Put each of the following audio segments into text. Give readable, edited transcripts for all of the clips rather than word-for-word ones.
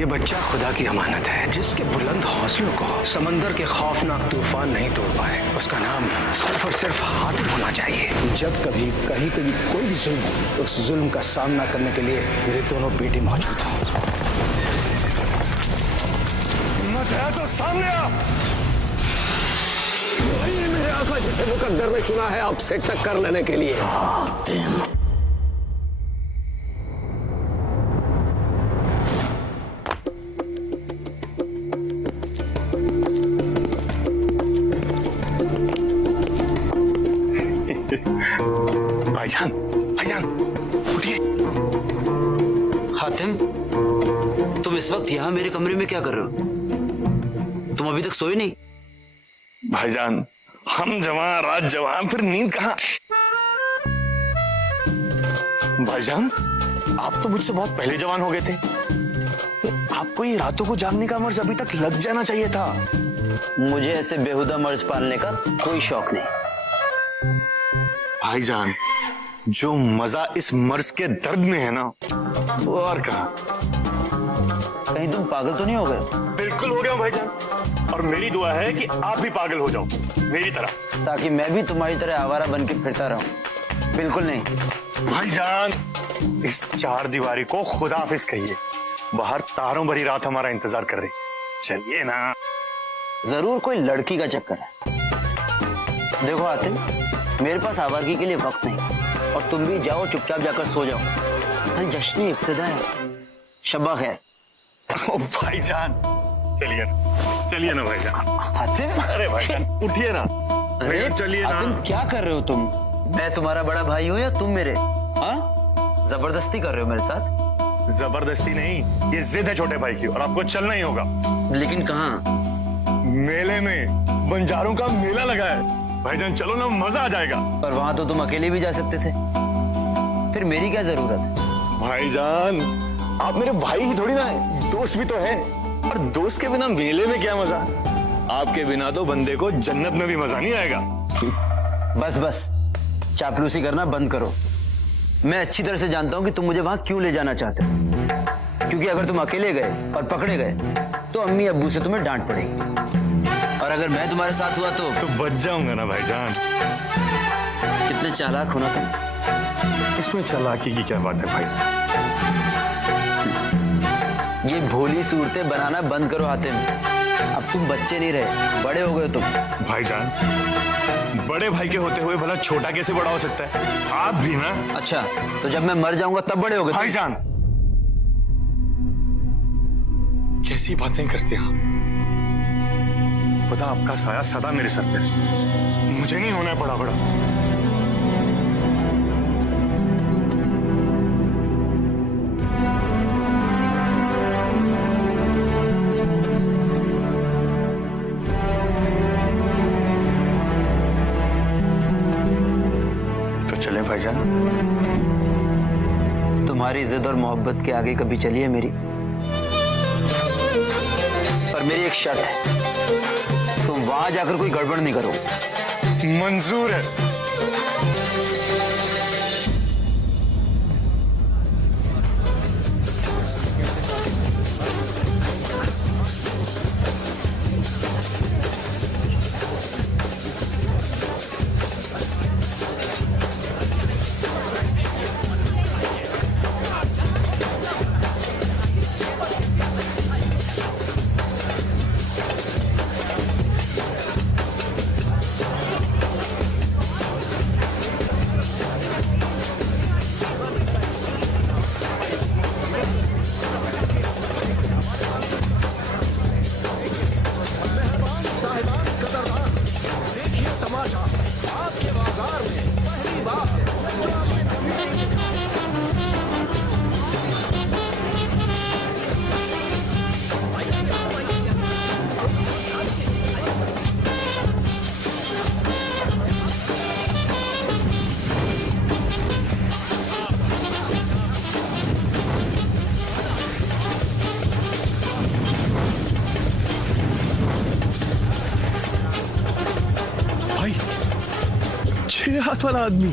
ये बच्चा खुदा की अमानत है, जिसके बुलंद हौसलों को समंदर के खौफनाक तूफान नहीं तोड़ पाए। उसका नाम सिर्फ और सिर्फ हातिम होना चाहिए। जब कभी कहीं पे भी कोई भी जुल्म हो तो उस जुल्म का सामना करने के लिए मेरे दोनों बेटे मौजूद हैं। हिम्मत है तो सामने आ। वही मेरे आका जिसे मुकद्दर ने चुना है आपसे टक्कर लेने के लिए। हातिम। भाईजान, भाईजान, उठिए। हातिम, तुम इस वक्त यहाँ मेरे कमरे में क्या कर रहे हो? तुम अभी तक सोए नहीं? भाईजान, हम जवान, रात जवान, फिर नींद कहाँ? भाईजान, आप तो मुझसे बहुत पहले जवान हो गए थे। आपको ये रातों को जागने का मर्ज अभी तक लग जाना चाहिए था। मुझे ऐसे बेहुदा मर्ज पालने का कोई शौक नहीं। भाईजान, जो मजा इस मर्ज के दर्द में है ना, वो और कहाँ। कहीं तुम पागल तो नहीं हो गए? बिल्कुल हो गया भाईजान, और मेरी दुआ है कि आप भी पागल हो जाओ मेरी तरह, ताकि मैं भी तुम्हारी तरह आवारा बन के फिरता रहूं। बिल्कुल नहीं। भाईजान, इस चार दीवारी को खुदा हाफिज कहिए। बाहर तारों भरी रात हमारा इंतजार कर रही। चलिए ना। जरूर कोई लड़की का चक्कर है। देखो हातिम, मेरे पास आवारगी के लिए वक्त नहीं, और तुम भी जाओ, चुपचाप जाकर सो जाओ। कल जश्न इब्तिदा है। शब्बा खैर। ओ भाईजान, चलिए ना भाईजान। हातिम, अरे भाईजान, उठिए ना। अरे चलिए ना। हातिम, क्या कर रहे हो तुम? मैं तुम्हारा बड़ा भाई हूँ या तुम मेरे? हाँ, जबरदस्ती कर रहे हो मेरे साथ? जबरदस्ती नहीं, ये जिद है छोटे भाई की, और आपको चलना ही होगा। लेकिन कहाँ? मेले में, बंजारों का मेला लगा है भाईजान, चलो ना, मजा आ जाएगा। पर वहां तो तुम अकेले भी जा सकते थे, फिर मेरी क्या जरूरत है? भाईजान, आप मेरे भाई ही थोड़ी ना है, दोस्त भी तो है, और दोस्त के बिना मेले में क्या मजा। आपके बिना तो बंदे को जन्नत में भी मजा नहीं आएगा। बस बस, चापलूसी करना बंद करो। मैं अच्छी तरह से जानता हूँ कि तुम मुझे वहां क्यों ले जाना चाहते हो। क्योंकि अगर तुम अकेले गए और पकड़े गए तो अम्मी अब्बू से तुम्हें डांट पड़ेगी, और अगर मैं तुम्हारे साथ हुआ तो बच जाऊंगा ना भाईजान। कितने चालाक हो ना तुम। इसमें चालाकी की क्या बात है भाईजान। ये भोली सूरतें बनाना बंद करो हातिम। अब तुम बच्चे नहीं रहे, बड़े हो गए तुम। भाईजान, बड़े भाई के होते हुए भला छोटा कैसे बड़ा हो सकता है? आप भी ना। अच्छा, तो जब मैं मर जाऊंगा तब बड़े हो गए? भाईजान, कैसी बातें करते हैं आप। खुदा आपका साया सदा मेरे सर पे। मुझे नहीं होना है बड़ा बड़ा। तो चले भाईजान। तुम्हारी जिद और मोहब्बत के आगे कभी चली है मेरी? पर मेरी एक शर्त है, तुम वहां जाकर कोई गड़बड़ नहीं करो। मंजूर है। छह हाथ वाला आदमी,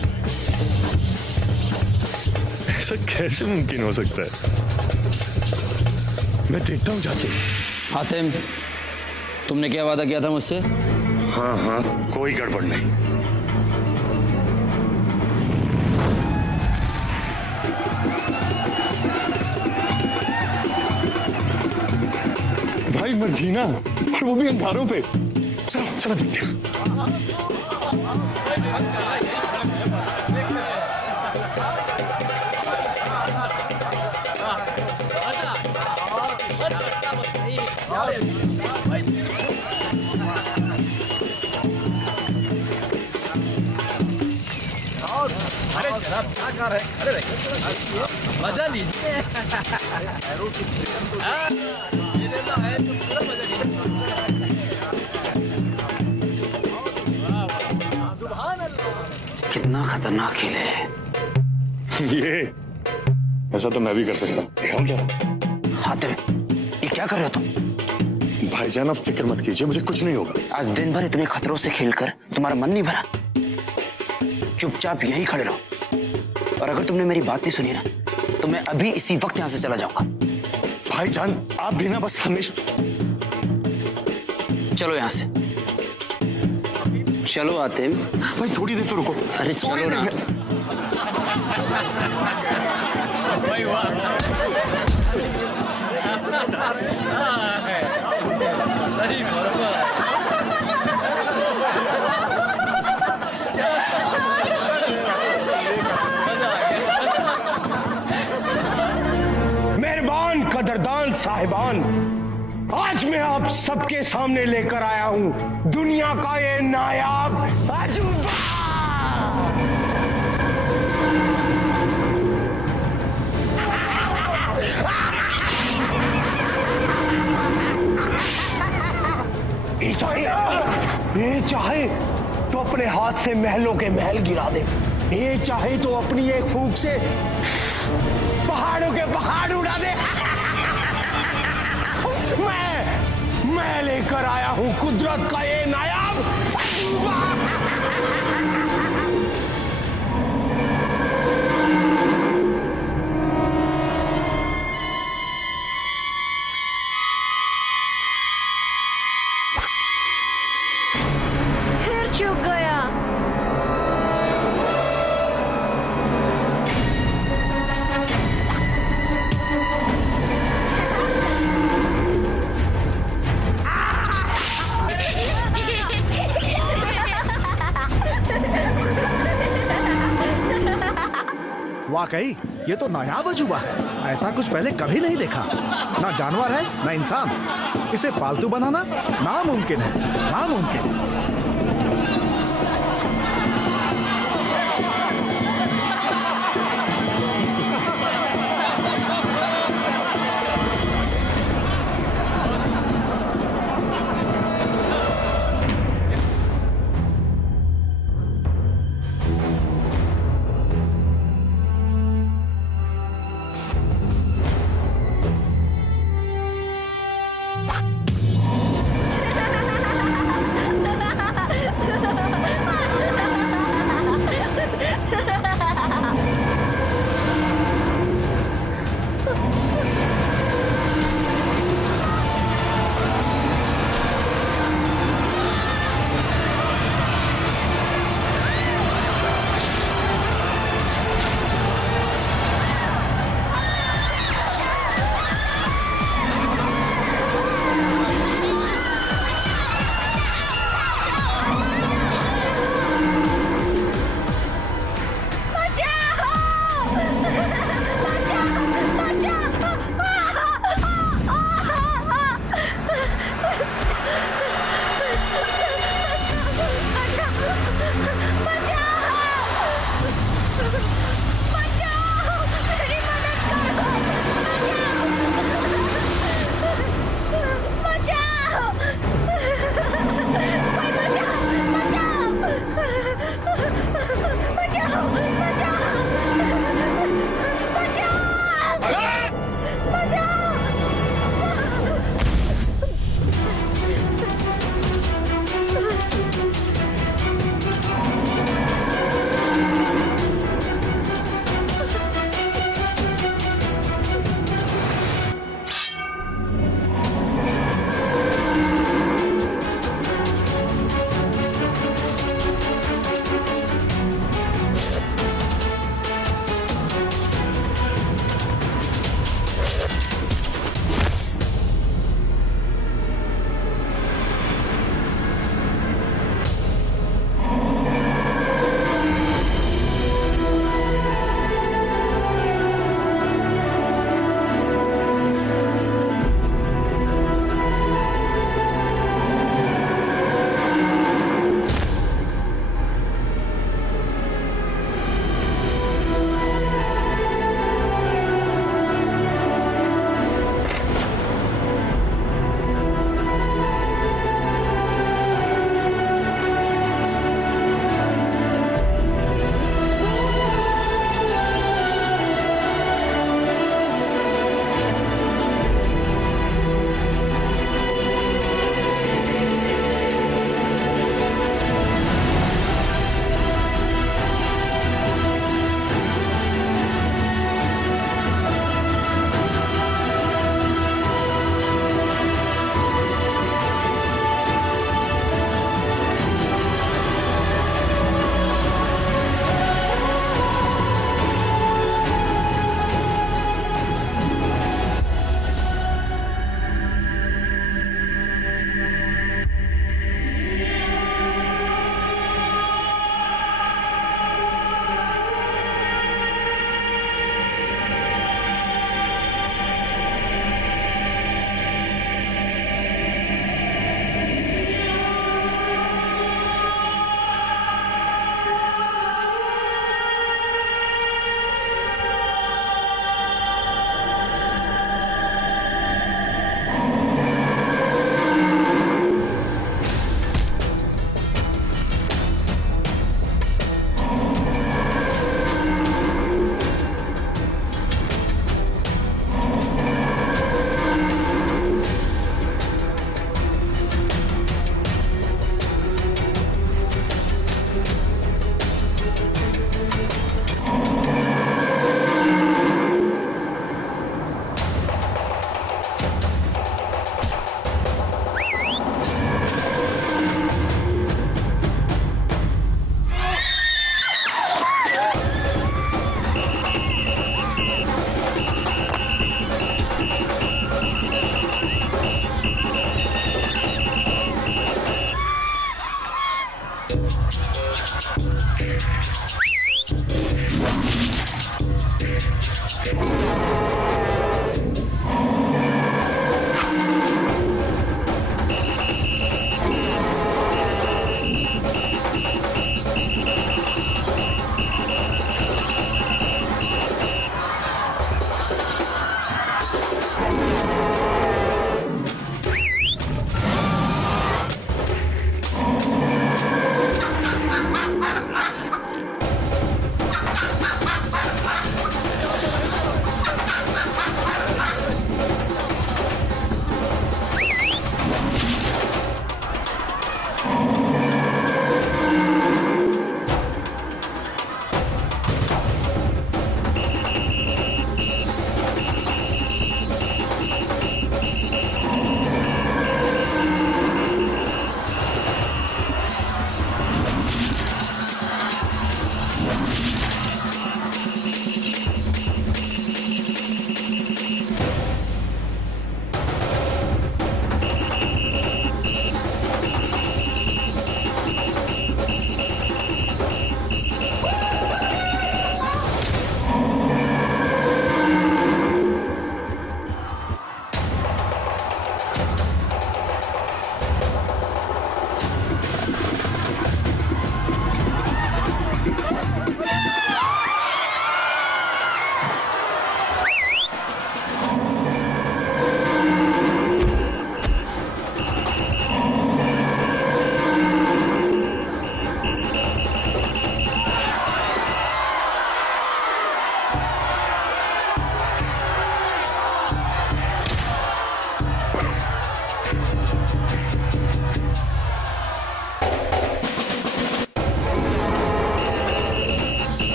ऐसा कैसे मुमकिन हो सकता है? मैं देखता हूँ जाके। हातिम, तुमने क्या वादा किया था मुझसे? हाँ हाँ, कोई गड़बड़ नहीं। भाई मर्जीना, और वो भी अंगारों पे। चलो चलो देखते हैं। अरे जनाब क्या कर रहे हैं? अरे मजा लीजिए। ये लेना है तो पूरा मजा लीजिए। कितना खतरनाक खेल है ये ऐसा तो मैं भी कर सकता हूँ। क्या हातिम, ये क्या कर रहे हो तुम? भाईजान, आप फिक्र मत कीजिए, मुझे कुछ नहीं होगा। आज दिन भर इतने खतरों से खेलकर तुम्हारा मन नहीं भरा? चुपचाप यहीं खड़े रहो, और अगर तुमने मेरी बात नहीं सुनी ना तो मैं अभी इसी वक्त यहां से चला जाऊंगा। भाईजान, आप भी ना बस हमेशा। चलो यहां से, चलो हातिम। भाई थोड़ी देर तो रुको। अरे चलो ना। मेहरबान कदरदान साहिबान, आज मैं आप सबके सामने लेकर आया हूं दुनिया का ये नायाब अजूबा। ये चाहे तो अपने हाथ से महलों के महल गिरा दे, ये चाहे तो अपनी एक फूंक से पहाड़ों के पहाड़ उड़ा दे। मैं लेकर आया हूं कुदरत का ये नायाब अजूबा। फिर चूक गया। वाकई ये तो नायाब अजूबा है। ऐसा कुछ पहले कभी नहीं देखा। ना जानवर है ना इंसान, इसे पालतू बनाना नामुमकिन है, नामुमकिन।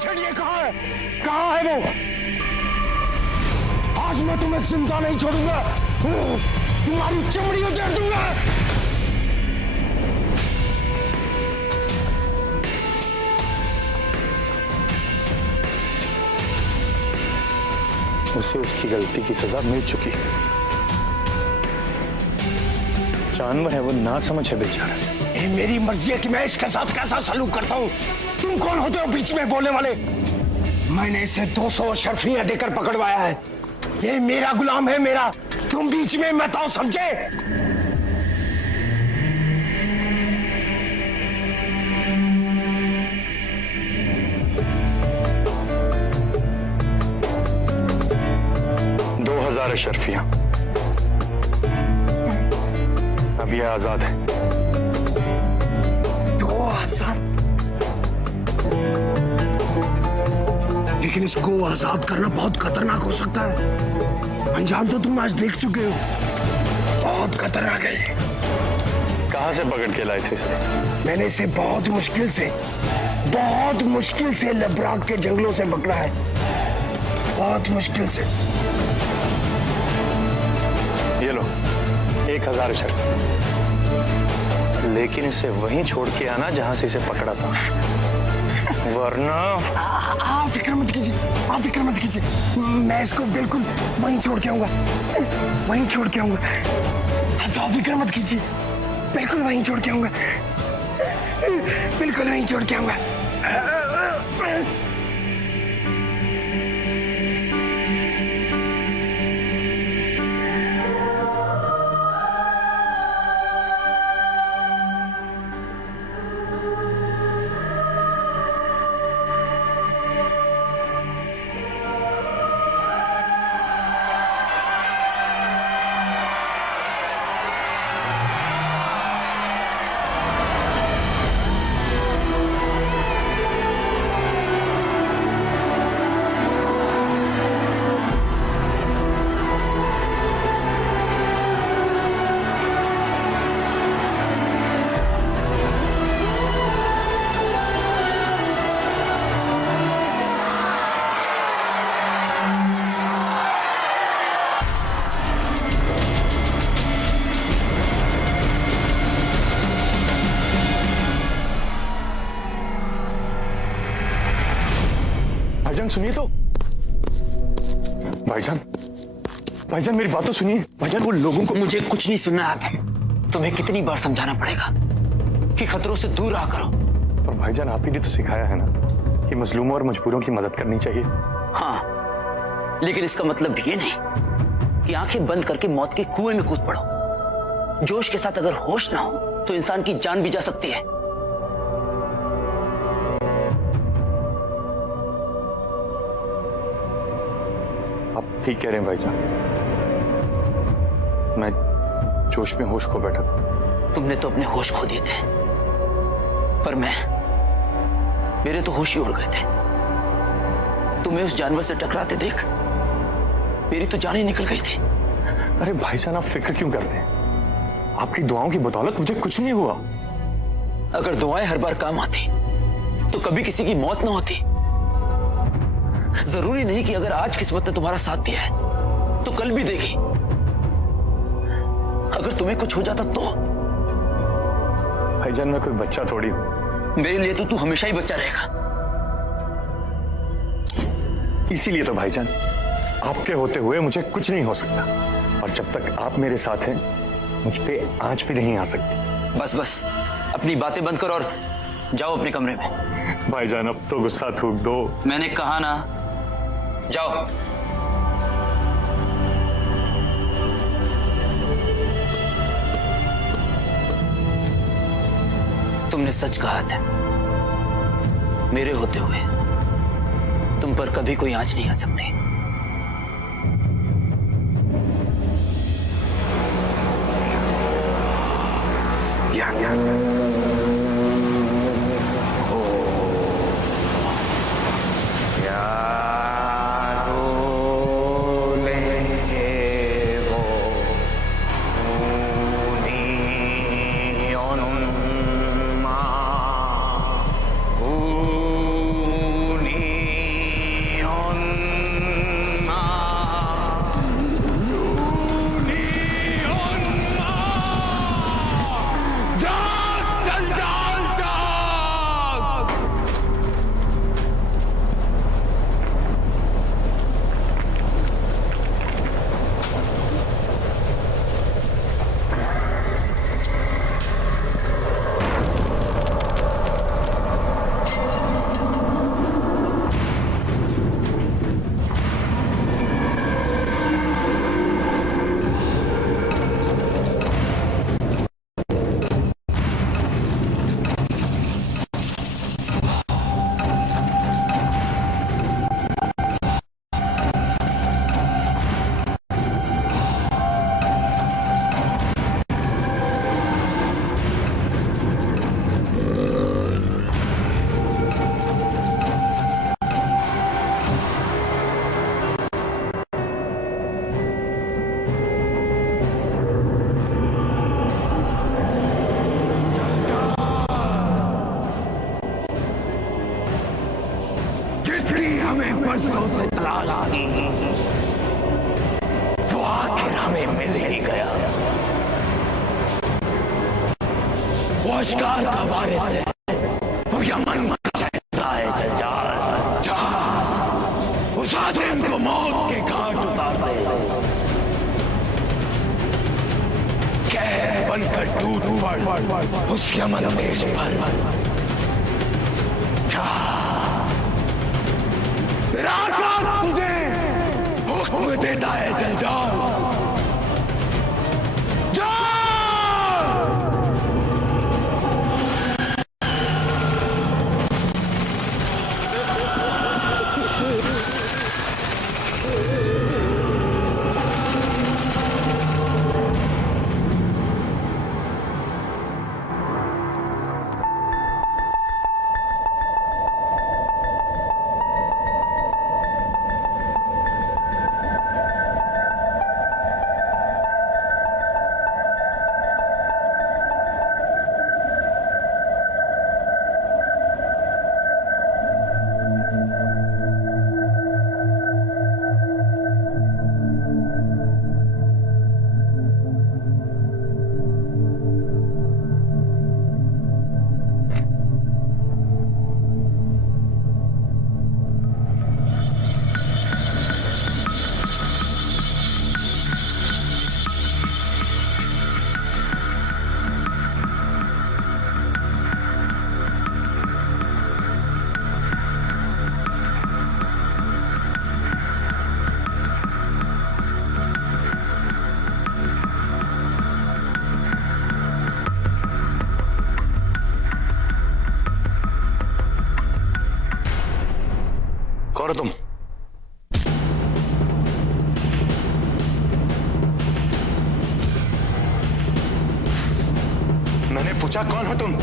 भूषण ये कहाँ है? कहाँ है वो? आज मैं तुम्हें जिंदा नहीं छोड़ूंगा, तुम्हारी चमड़ी उधेड़ दूंगा। उसे उसकी गलती की सजा मिल चुकी है। जानवर है वो, ना समझ है बेचारा। ये मेरी मर्जी है कि मैं इसके साथ कैसा सलूक करता हूँ। तुम कौन होते हो बीच में बोलने वाले? मैंने इसे 200 अशरफियां देकर पकड़वाया है। ये मेरा गुलाम है, मेरा। तुम बीच में मत आओ, समझे? अशरफियां अब ये आजाद है। तो आजाद? लेकिन इसको आजाद करना बहुत खतरनाक हो सकता है। अंजाम तो तुम आज देख चुके हो, बहुत खतरनाक है। कहां से पकड़ के लाए थे इसे? मैंने इसे बहुत मुश्किल से लबराक के जंगलों से पकड़ा है, बहुत मुश्किल से। ये लो 1000 शर्त, लेकिन इसे वहीं छोड़ के आना जहां से इसे पकड़ा था, वरना आप फिक्र मत कीजिए, मैं इसको बिल्कुल वहीं छोड़ के आऊंगा, तो आप फिक्र मत कीजिए, बिल्कुल वहीं छोड़ के आऊंगा। भाईजान सुनिए तो, भाईजान मेरी बात तो सुनिए। भाईजान वो लोगों को, मुझे कुछ नहीं सुनना आता। तुम्हें कितनी बार समझाना पड़ेगा कि खतरों से दूर रहा करो। पर भाईजान आप ही ने तो सिखाया है ना कि मजलूमों और मजबूरों की मदद करनी चाहिए। हाँ, लेकिन इसका मतलब ये नहीं कि आंखें बंद करके मौत के कुएं में कूद पड़ो। जोश के साथ अगर होश ना हो तो इंसान की जान भी जा सकती है। आप ठीक कह रहे हैं भाईजान, मैं जोश में होश खो बैठा था। तुमने तो अपने होश खो दिए थे, पर मेरे तो होश ही उड़ गए थे। तुम्हें उस जानवर से टकराते देख मेरी तो जान ही निकल गई थी। अरे भाईजान आप फिक्र क्यों करते हैं? आपकी दुआओं की बदौलत मुझे कुछ नहीं हुआ। अगर दुआएं हर बार काम आती तो कभी किसी की मौत ना होती। जरूरी नहीं कि अगर आज किस्मत ने तुम्हारा साथ दिया है तो कल भी देगी। अगर तुम्हें कुछ हो जाता तो? भाईजान मैं कोई बच्चा थोड़ी हूं। मेरे लिए तो तू हमेशा ही बच्चा रहेगा। इसीलिए तो भाईजान आपके होते हुए मुझे कुछ नहीं हो सकता, और जब तक आप मेरे साथ हैं मुझ पे आंच भी नहीं आ सकती। बस अपनी बातें बंद करो और जाओ अपने कमरे में। भाईजान अब तो गुस्सा थूक दो। मैंने कहा ना, जाओ। तुमने सच कहा था, मेरे होते हुए तुम पर कभी कोई आंच नहीं आ सकती। जिसकी हमें बरसों से तलाश थी, वो आखिर हमें मिल ही गया। वो अशकार का वारिस है, वो यमन का शहंशाह है जंजाल। जा उस आदम को मौत के घाट उतार दे, कहर बनकर टूट पड़ उस यमन देश पर। जा तेरा आकाश तुझे हुक्म देता है जंजाल। जा कौन हो तुम? मैंने पूछा कौन हो तुम?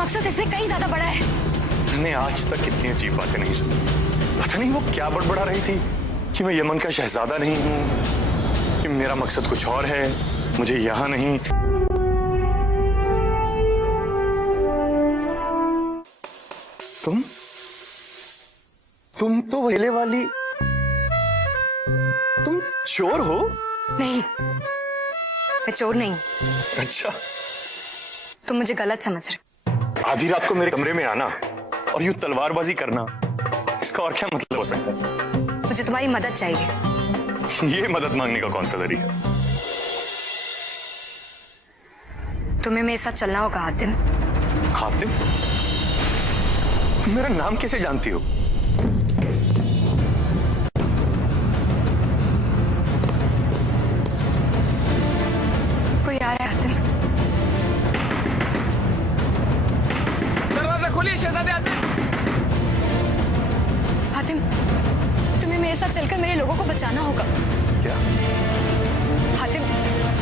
मकसद इससे कहीं ज्यादा बड़ा है। मैंने आज तक इतनी अजीब बातें नहीं सुनी। पता नहीं वो क्या बड़बड़ा रही थी कि मैं यमन का शहजादा नहीं हूं, कि मेरा मकसद कुछ और है, मुझे यहां नहीं। तुम तो वेले वाली, तुम चोर हो? नहीं, मैं चोर नहीं। अच्छा, तुम मुझे गलत समझ रहे। आधी रात को मेरे कमरे में आना और यूं तलवारबाजी करना, इसका और क्या मतलब हो सकता है? मुझे तुम्हारी मदद चाहिए। ये मदद मांगने का कौन सा जरिया? तुम्हें मेरे साथ चलना होगा हातिम। हातिम? तुम मेरा नाम कैसे जानती हो? हातिम, तुम्हें मेरे साथ चलकर मेरे लोगों को बचाना होगा। क्या? हातिम,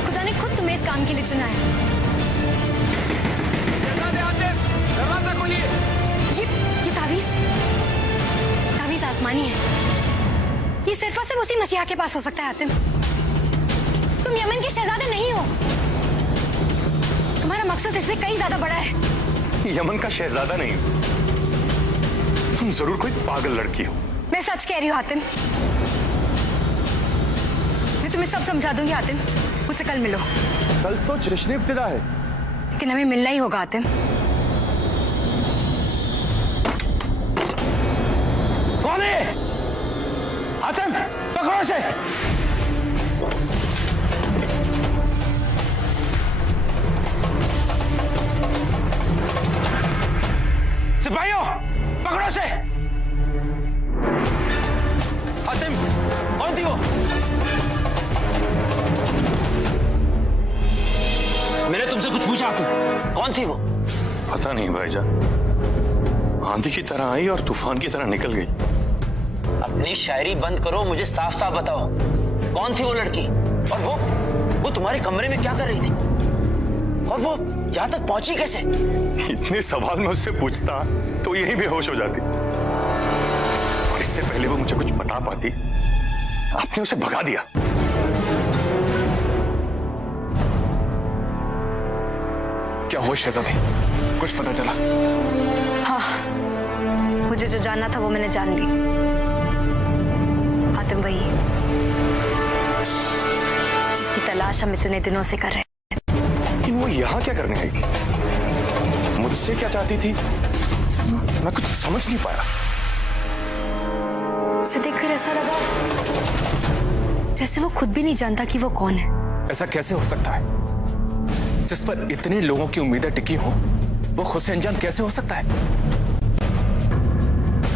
खुदा ने खुद तुम्हें इस काम के लिए चुना है। दरवाजा खोलिए। ये तावीज आसमानी है। ये सिर्फ और सिर्फ उसी मसीहा के पास हो सकता है। हातिम, तुम यमन के शहजादे नहीं हो। तुम्हारा मकसद इससे कहीं ज्यादा बड़ा है। यमन का शहजादा नहीं हूं। तुम जरूर कोई पागल लड़की हो। मैं सच कह रही हूँ हातिम। मैं तुम्हें सब समझा दूंगी हातिम। मुझसे कल मिलो। कल तो जश्न इब्तिदा है। लेकिन हमें मिलना ही होगा हातिम। कौन है? हातिम, पकड़ो उसे। सिपाहियों, पकड़ो उसे। हातिम, कौन थी वो? मैंने तुमसे कुछ पूछा हातिम, कौन थी वो? पता नहीं भाईजान, आंधी की तरह आई और तूफान की तरह निकल गई। अपनी शायरी बंद करो, मुझे साफ साफ बताओ कौन थी वो लड़की, और वो तुम्हारे कमरे में क्या कर रही थी, और वो यहाँ तक पहुंची कैसे? इतने सवाल मैं उससे पूछता तो यही बेहोश हो जाती, और इससे पहले वो मुझे कुछ बता पाती, आपने उसे भगा दिया। क्या हुआ शहजादी? कुछ पता चला? हाँ, मुझे जो जानना था वो मैंने जान ली। हातिम वही है जिसकी तलाश हम इतने दिनों से कर रहे हैं। लेकिन वो यहाँ क्या करने आई थी? मुझसे क्या चाहती थी? मैं कुछ समझ नहीं पाया। उसे देखकर ऐसा लगा जैसे वो खुद भी नहीं जानता कि वो कौन है। ऐसा कैसे हो सकता है? जिस पर इतने लोगों की उम्मीदें टिकी हो, वो खुद से अनजान कैसे हो सकता है?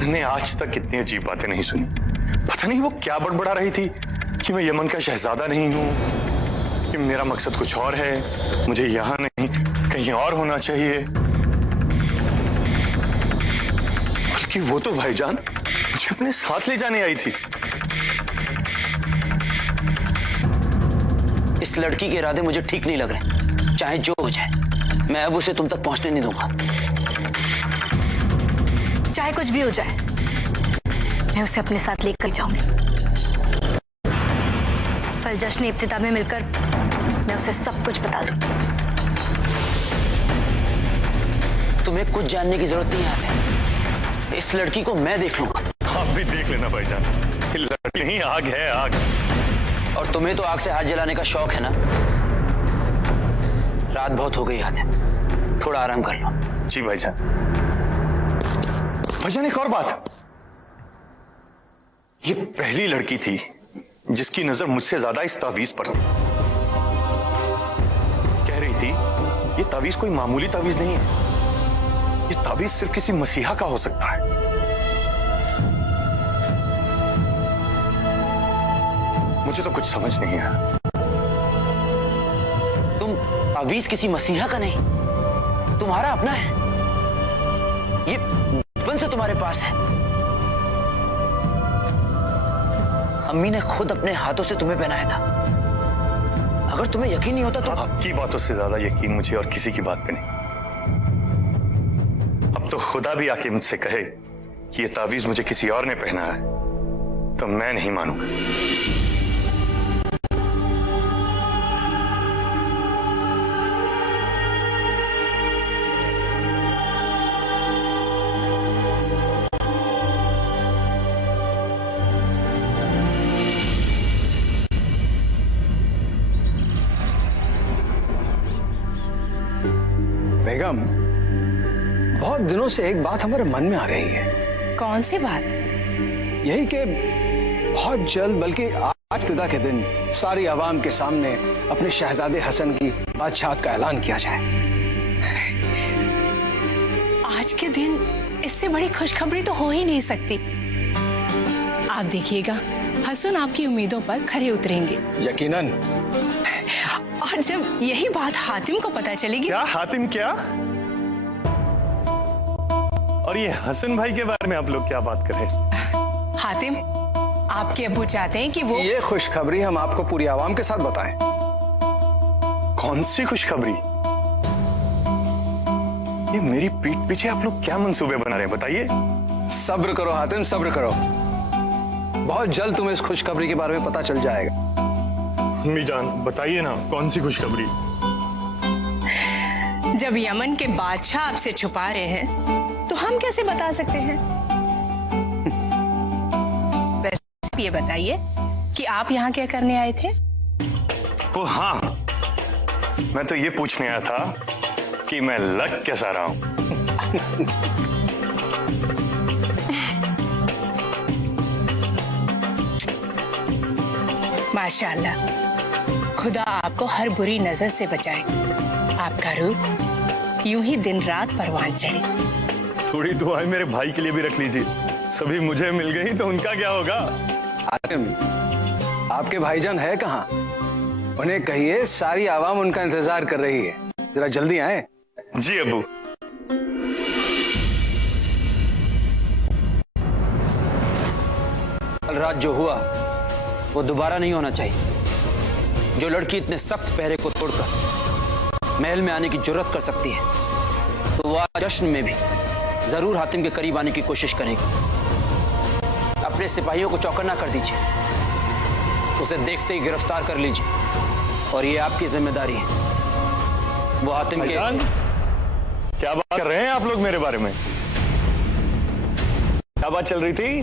मैंने आज तक इतनी अजीब बातें नहीं सुनी। पता नहीं वो क्या बड़बड़ा रही थी कि मैं यमन का शहजादा नहीं हूं, कि मेरा मकसद कुछ और है, मुझे यहां नहीं कहीं और होना चाहिए। बल्कि वो तो भाईजान मुझे अपने साथ ले जाने आई थी। इस लड़की के इरादे मुझे ठीक नहीं लग रहे। चाहे जो हो जाए, मैं अब उसे तुम तक पहुंचने नहीं दूंगा। चाहे कुछ भी हो जाए, मैं उसे अपने साथ लेकर जाऊंगी। कल जश्न इब्तिदा में मिलकर मैं उसे सब कुछ बता दूं। तुम्हें कुछ जानने की जरूरत नहीं आती। इस लड़की को मैं देख लूंगा। आप भी देख लेना भाईजान, ये लड़की नहीं आग है, आग। और तुम्हें तो आग से हाथ जलाने का शौक है ना? रात बहुत हो गई हातिम, थोड़ा आराम कर लो। जी भाईजान। भाईजान एक और बात, ये पहली लड़की थी जिसकी नजर मुझसे ज्यादा इस तावीज पर थी। कह रही थी ये तावीज कोई मामूली तावीज नहीं है, ये तावीज सिर्फ किसी मसीहा का हो सकता है। मुझे तो कुछ समझ नहीं आया। तुम तावीज किसी मसीहा का नहीं, तुम्हारा अपना है। ये बचपन से तुम्हारे पास है। अम्मी ने खुद अपने हाथों से तुम्हें पहनाया था। अगर तुम्हें यकीन नहीं होता तो आपकी बातों से ज्यादा यकीन मुझे और किसी की बात पे नहीं। अब तो खुदा भी आके मुझसे कहे कि ये तावीज मुझे किसी और ने पहना है तो मैं नहीं मानूंगा। बेगम, बहुत दिनों से एक बात हमारे मन में आ रही है। कौन सी बात? यही कि बहुत जल्द, बल्कि आज खुदा के दिन सारी आवाम के सामने अपने शहजादे हसन की बादशाहत का ऐलान किया जाए। आज के दिन इससे बड़ी खुशखबरी तो हो ही नहीं सकती। आप देखिएगा, हसन आपकी उम्मीदों पर खरे उतरेंगे। यकीनन। और जब यही बात हातिम को पता चलेगी। क्या हातिम? क्या? और ये हसन भाई के बारे में आप लोग क्या बात कर रहे हैं? हातिम, आपके अब्बू चाहते हैं कि वो ये खुशखबरी हम आपको पूरी आवाम के साथ बताएं। कौन सी खुशखबरी? ये मेरी पीठ पीछे आप लोग क्या मंसूबे बना रहे हैं, बताइए। सब्र करो हातिम, सब्र करो। बहुत जल्द तुम्हें इस खुशखबरी के बारे में पता चल जाएगा। अम्मी जान बताइए ना, कौन सी खुशखबरी? जब यमन के बादशाह आपसे छुपा रहे हैं तो हम कैसे बता सकते हैं? वैसे ये बताइए कि आप यहाँ क्या करने आए थे? ओ हाँ, मैं तो ये पूछने आया था कि मैं लग कैसा रहा हूं। माशाअल्लाह, खुदा आपको हर बुरी नजर से बचाए। आपका रूप यूं ही दिन रात परवान चढ़े। थोड़ी दुआएं मेरे भाई के लिए भी रख लीजिए। सभी मुझे मिल गई तो उनका क्या होगा? हातिम, आपके भाईजान है कहाँ? उन्हें कहिए सारी आवाम उनका इंतजार कर रही है, जरा जल्दी आए। जी अबू। कल रात जो हुआ वो दोबारा नहीं होना चाहिए। जो लड़की इतने सख्त पहरे को तोड़कर महल में आने की जुर्रत कर सकती है, तो वो आज जश्न में भी जरूर हातिम के करीब आने की कोशिश करेगी। अपने सिपाहियों को चौकन्ना कर दीजिए, उसे देखते ही गिरफ्तार कर लीजिए और ये आपकी जिम्मेदारी है। वो हातिम के... क्या बात कर रहे हैं आप लोग मेरे बारे में? क्या बात चल रही थी?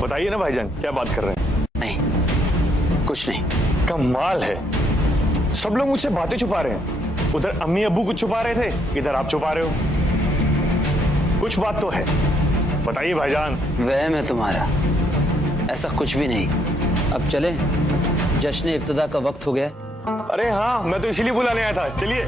बताइए ना भाईजान, क्या बात कर रहे हैं? नहीं, कुछ नहीं। कमाल है, सब लोग मुझसे बातें छुपा रहे हैं। उधर अम्मी अब्बू कुछ छुपा रहे थे, इधर आप छुपा रहे हो। कुछ बात तो है, बताइए भाईजान। वहम है तुम्हारा, ऐसा कुछ भी नहीं। अब चले, जश्न इब्तिदा का वक्त हो गया। अरे हाँ, मैं तो इसीलिए बुलाने आया था। चलिए।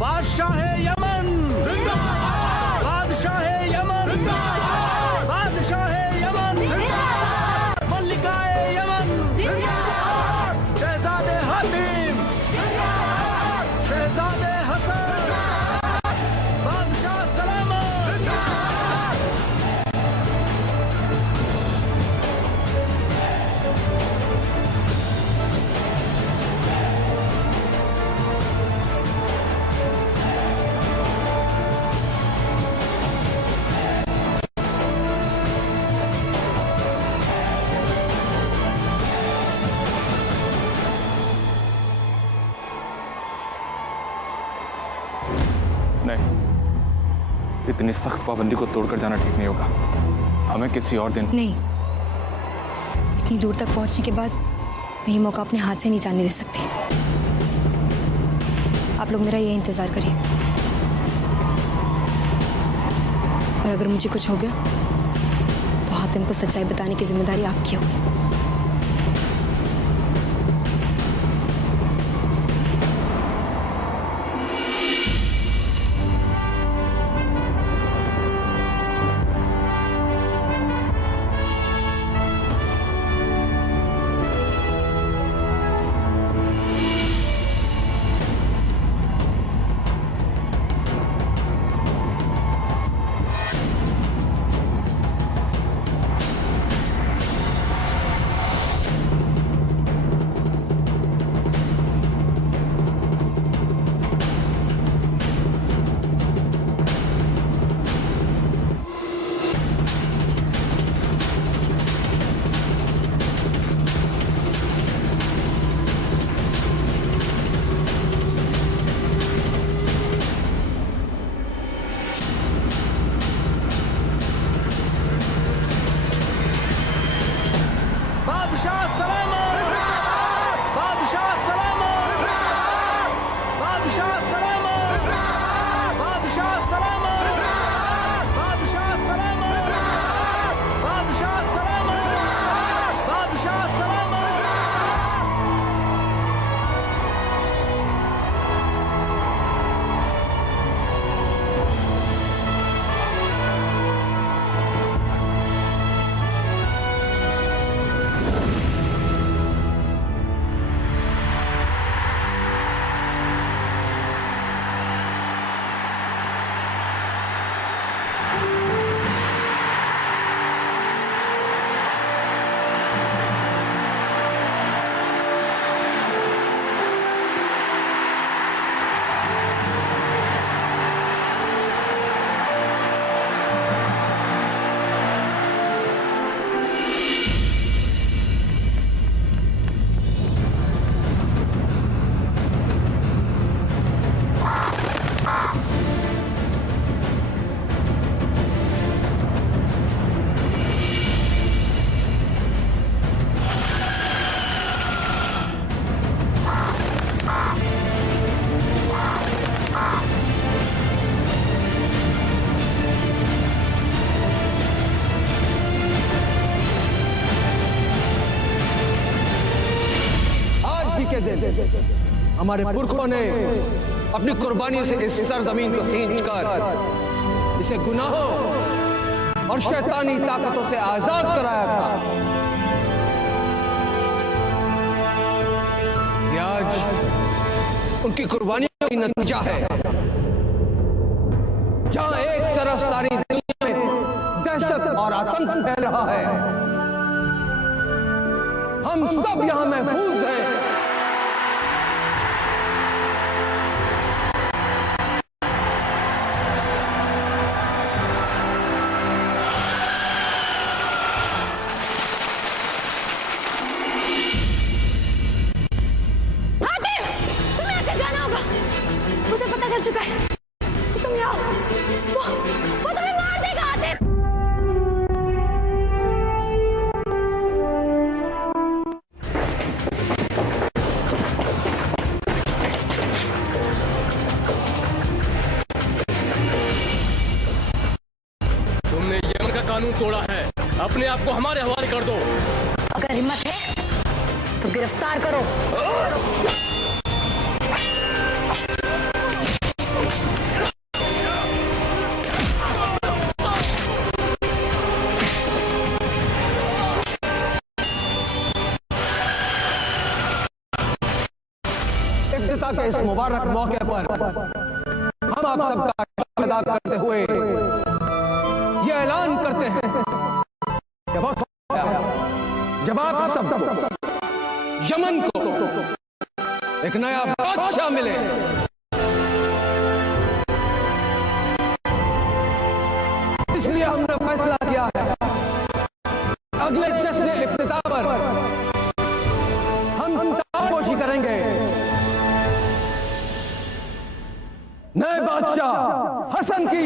बादशाह यमन जिंदाबाद, बादशाह यमन जिंदाबाद, बादशाह यमन जिंदाबाद, मल्लिकाए यमन जिंदाबाद, शहजादे हातिम जिंदाबाद, शहजादे हसन जिंदाबाद, बादशाह सलामत जिंदाबाद। नहीं, इतनी सख्त पाबंदी को तोड़कर जाना ठीक नहीं होगा। हमें किसी और दिन... नहीं, इतनी दूर तक पहुंचने के बाद मैं ये मौका अपने हाथ से नहीं जाने दे सकती। आप लोग मेरा ये इंतजार करिए, और अगर मुझे कुछ हो गया तो हातिम को सच्चाई बताने की जिम्मेदारी आपकी होगी। के दिन हमारे पुरखों ने अपनी कुर्बानी से इस सरजमीन को सींच कर इसे गुनाहों और शैतानी ताकतों से आजाद कराया था। ये आज उनकी कुर्बानियों का नतीजा है। जहां एक तरफ सारी दुनिया में दहशत और आतंक फैल रहा है, हम सब यहां महफूज हैं। उसे पता चल चुका है कि तुम यहाँ हो। वो तुम्हें मार देगा आतिफ। तुमने यमन का कानून तोड़ा है, अपने आप को हमारे हवाले कर दो। अगर हिम्मत है तो गिरफ्तार करो। के इस मुबारक मौके पर हम आप सबका अदा करते हुए ये ऐलान करते हैं कि वक्त आया जब आप सबको यमन को एक नया बादशाह मिले। इसलिए हमने फैसला किया है अगले जश्न इफ्तिताह पर हम तापोशी करेंगे नए बादशाह हसन की।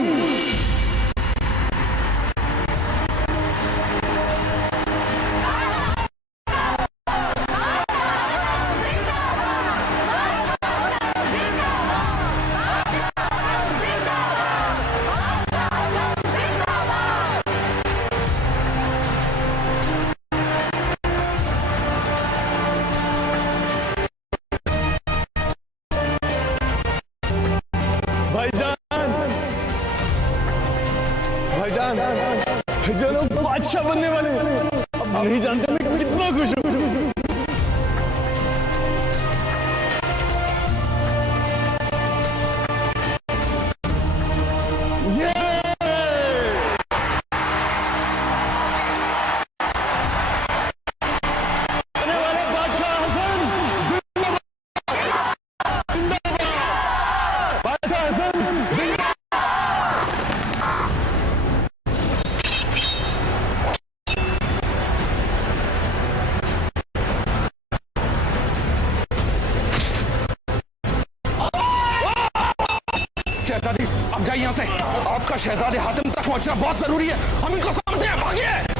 जो लोग बादशाह बनने वाले अब नहीं जानते मैं कितना खुश हूँ। शहजादी अब जाइए यहाँ से। आपका शहजादे हातिम तक पहुंचना बहुत जरूरी है। हम इनको समझते हैं, भागिए।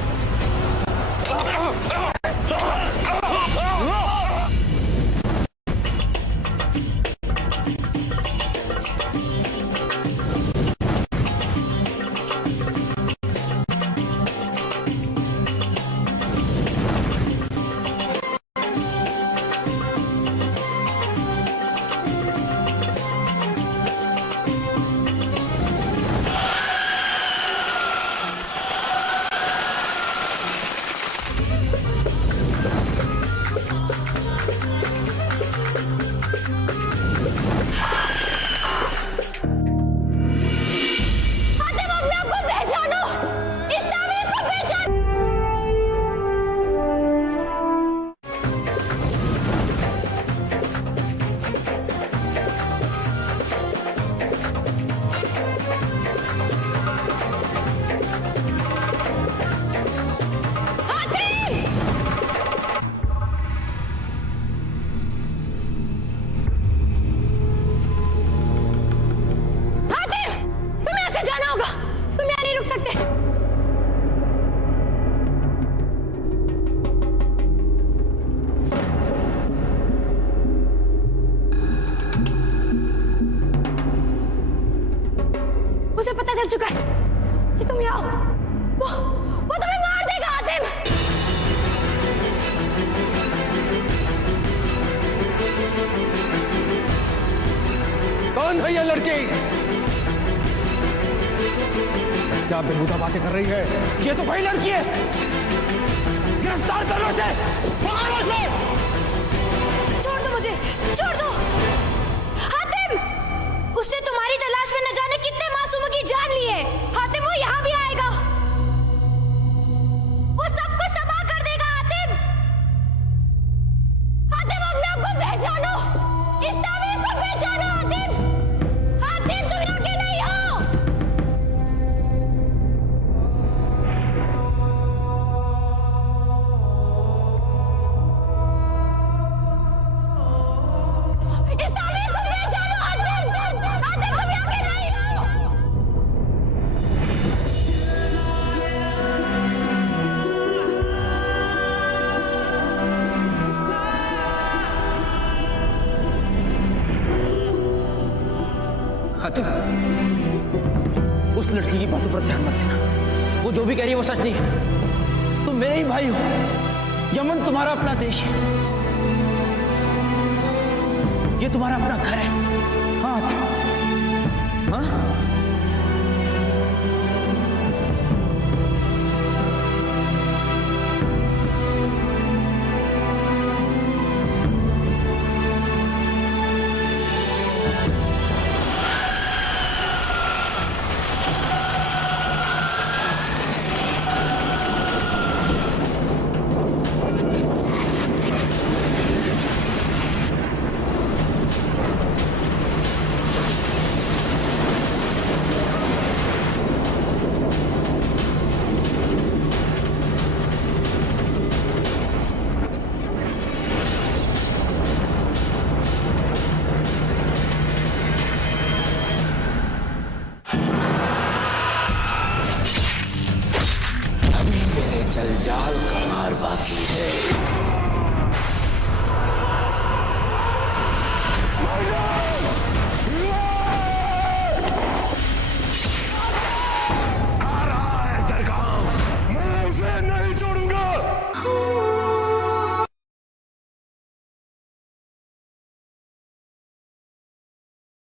उसे पता चल चुका है कि तुम यहाँ हो। वो तुम्हें मार देगा आतिफ। है ये लड़की? क्या बेहुदा बातें कर रही है? ये तो कोई लड़की है। गिरफ्तार करो इसे, पकड़ो इसे। छोड़ दो मुझे, छोड़ दो। हातिम, उसने तुम्हारी तलाश में न जाने कितने मासूमों की जान ली है। हातिम, वो यहाँ भी आएगा, वो सब कुछ तबाह कर देगा। हातिम, हातिम, अपने आप को पहचानो, इस तावीज़ को पहचानो। हातिम, हातिम, तुम यहाँ के नहीं हो। इस तावीज़ को पहचानो। हातिम, हातिम, तुम यहाँ के नहीं हो। हातिम, उस लड़की की बातों पर ध्यान मत देना। वो जो भी कह रही है वो सच नहीं है। तुम मेरे ही भाई हो। यमन तुम्हारा अपना देश है, ये तुम्हारा अपना घर है। हाँ हातिम, हाँ? जलजाल का मार बाकी है।